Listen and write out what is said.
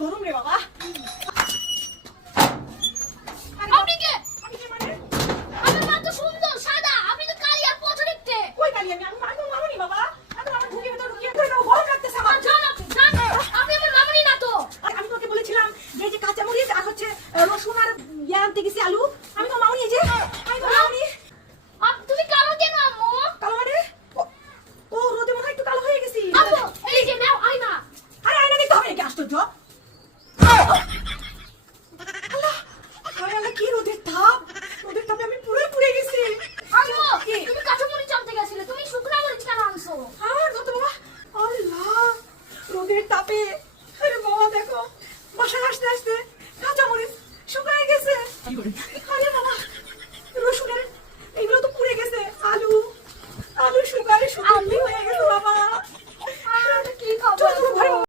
গরম রে বাবা। আপনি কে? মানে আমার মা তো সুন্দর সাদা, আপনি তো কালি আর পথ দেখতে। কই কালি আমি মামুনি বাবা। এখন আমার ঢুকে ভেতর ঢুকিয়ে তুই নাও, গরম লাগতেছে আমার। জান আপনি আমার মামনি না তো। আমি তোকে বলেছিলাম যে এই যে কাঁচা মরিচ আর হচ্ছে রসুন আর আনতে গেছি আলু। আমি তো মামুনি, এই যে আমি তো মামুনি। তুমি কালো কেন আম্মু? কালো মানে ও রোদে মনে হয় একটু কালো হয়ে গেছি। আম্মু এই যে নাও আয়না। আরে আয়না দেখতে হবে নাকি? আশ্চর্য। আল্লাহ, আরে আল্লাহ, কি রোদের তাপ! রোদের তাপে আমি পুরোই পুড়ে গেছি। আম্মু কি? তুমি কাঁচা মরিচ আনতে গেছিলে, তুমি শুকনা মরিচ কেন আনছো? আমার ধরতে বাবা। আল্লাহ, রোদের তাপে আরে বাবা দেখো, বাসায় আসতে আসতে কাঁচা মরিচ শুকায় গেছে। আরে বাবা, রসুনের এগুলো তো পুড়ে গেছে। আলু আলু শুকায় শুকিয়ে হয়ে গেছে বাবা। আর কি খবর? চলো, চলো, ঘরে